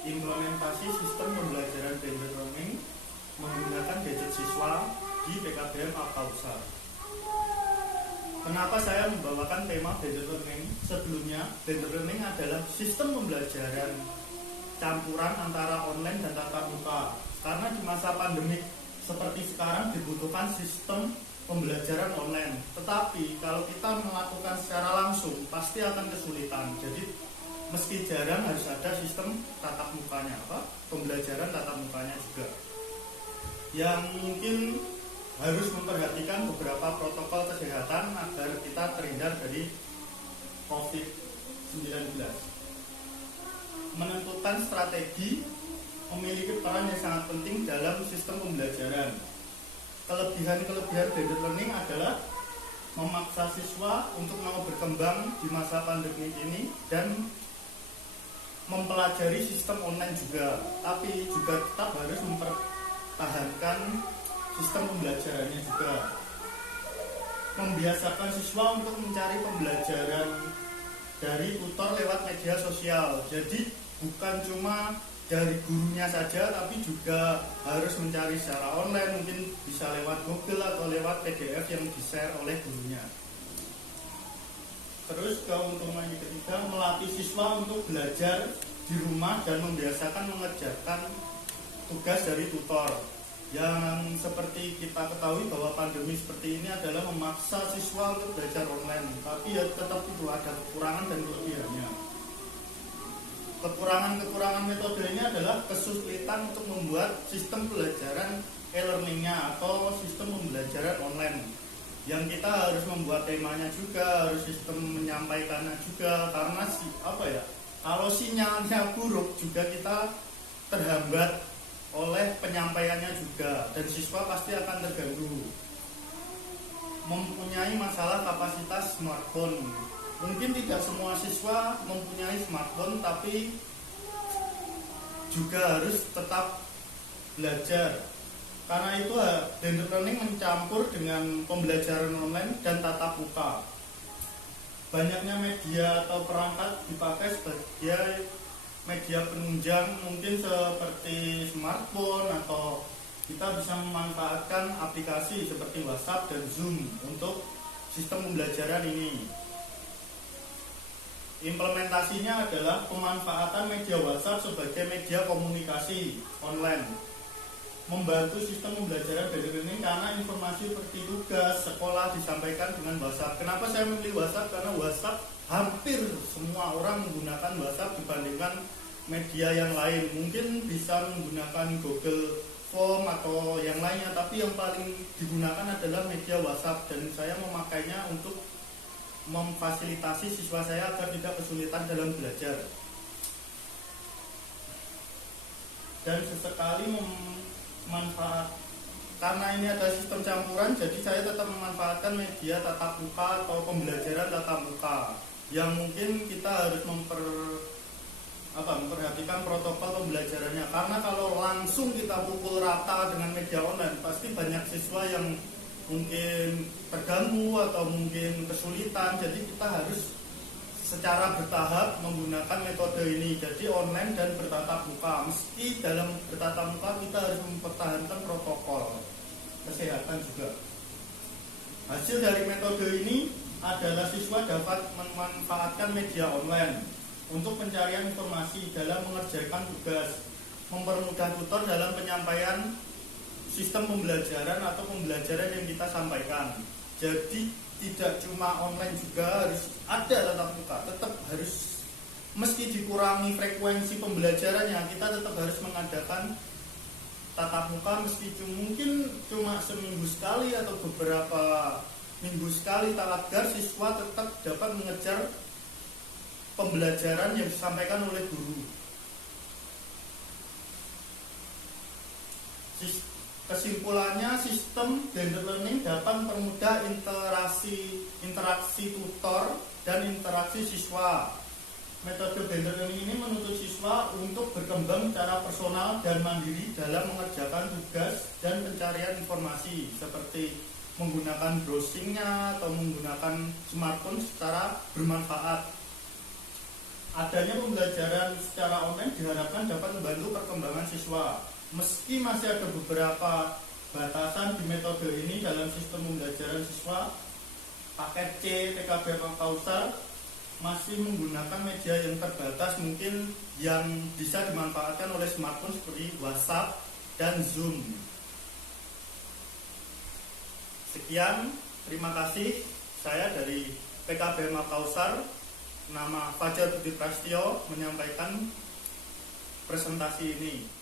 implementasi sistem pembelajaran blended learning menggunakan gadget siswa di PKBM Apausa. Kenapa saya membawakan tema blended learning? Sebelumnya, blended learning adalah sistem pembelajaran campuran antara online dan tatap muka. Karena di masa pandemik seperti sekarang dibutuhkan sistem pembelajaran online. Tetapi kalau kita melakukan secara langsung pasti akan kesulitan. Jadi meski jarang harus ada sistem tatap mukanya, pembelajaran tatap mukanya juga. Yang mungkin harus memperhatikan beberapa protokol kesehatan agar kita terhindar dari COVID-19. Menentukan strategi memiliki peran yang sangat penting dalam sistem pembelajaran. Kelebihan-kelebihan blended learning adalah memaksa siswa untuk mau berkembang di masa pandemi ini dan mempelajari sistem online juga, tapi juga tetap harus mempertahankan sistem pembelajarannya juga. Membiasakan siswa untuk mencari pembelajaran dari tutor lewat media sosial. Jadi bukan cuma dari gurunya saja, tapi juga harus mencari secara online, mungkin bisa lewat Google atau lewat PDF yang di-share oleh gurunya. Terus keuntungan yang ketiga, melatih siswa untuk belajar di rumah dan membiasakan mengerjakan tugas dari tutor. Yang seperti kita ketahui bahwa pandemi seperti ini adalah memaksa siswa untuk belajar online, tapi ya tetap itu ada kekurangan dan kelebihannya. Kekurangan metode ini adalah kesulitan untuk membuat sistem pembelajaran e-learningnya atau sistem pembelajaran online. Yang kita harus membuat temanya juga, harus sistem menyampaikannya juga, karena kalau sinyalnya buruk juga kita terhambat oleh penyampaiannya juga, dan siswa pasti akan terganggu. Mempunyai masalah kapasitas smartphone. Mungkin tidak semua siswa mempunyai smartphone, tapi juga harus tetap belajar. Karena itu blended learning mencampur dengan pembelajaran online dan tatap muka. Banyaknya media atau perangkat dipakai sebagai media penunjang, mungkin seperti smartphone, atau kita bisa memanfaatkan aplikasi seperti WhatsApp dan Zoom untuk sistem pembelajaran ini. Implementasinya adalah pemanfaatan media WhatsApp sebagai media komunikasi online, membantu sistem pembelajaran blended learning karena informasi seperti tugas sekolah disampaikan dengan WhatsApp. Kenapa saya memilih WhatsApp? Karena WhatsApp hampir semua orang menggunakan WhatsApp dibandingkan media yang lain. Mungkin bisa menggunakan Google Form atau yang lainnya, tapi yang paling digunakan adalah media WhatsApp, dan saya memakainya untuk memfasilitasi siswa saya agar tidak kesulitan dalam belajar. Dan sesekali karena ini ada sistem campuran, jadi saya tetap memanfaatkan media tatap muka atau pembelajaran tatap muka, yang mungkin kita harus memperhatikan protokol pembelajarannya. Karena kalau langsung kita pukul rata dengan media online, pasti banyak siswa yang mungkin terganggu atau mungkin kesulitan. Jadi kita harus secara bertahap menggunakan metode ini, jadi online dan bertatap muka. Meski dalam bertatap muka kita harus mempertahankan protokol kesehatan juga. Hasil dari metode ini adalah siswa dapat memanfaatkan media online untuk pencarian informasi dalam mengerjakan tugas, mempermudah tutor dalam penyampaian sistem pembelajaran atau pembelajaran yang kita sampaikan. Jadi tidak cuma online, juga harus ada tatap muka. Tetap harus, meski dikurangi frekuensi pembelajarannya, kita tetap harus mengadakan tatap muka, meski mungkin cuma seminggu sekali atau beberapa minggu sekali, agar siswa tetap dapat mengejar pembelajaran yang disampaikan oleh guru. Kesimpulannya, sistem blended learning dapat mempermudah interaksi tutor dan interaksi siswa. Metode blended learning ini menuntut siswa untuk berkembang secara personal dan mandiri dalam mengerjakan tugas dan pencarian informasi, seperti menggunakan browsingnya atau menggunakan smartphone secara bermanfaat. Adanya pembelajaran secara online diharapkan dapat membantu perkembangan siswa. Meski masih ada beberapa batasan di metode ini dalam sistem pembelajaran siswa, paket C PKB Makassar masih menggunakan media yang terbatas mungkin yang bisa dimanfaatkan oleh smartphone seperti WhatsApp dan Zoom. Sekian, terima kasih. Saya dari PKB Makassar, nama Fajar Budi Prastio, menyampaikan presentasi ini.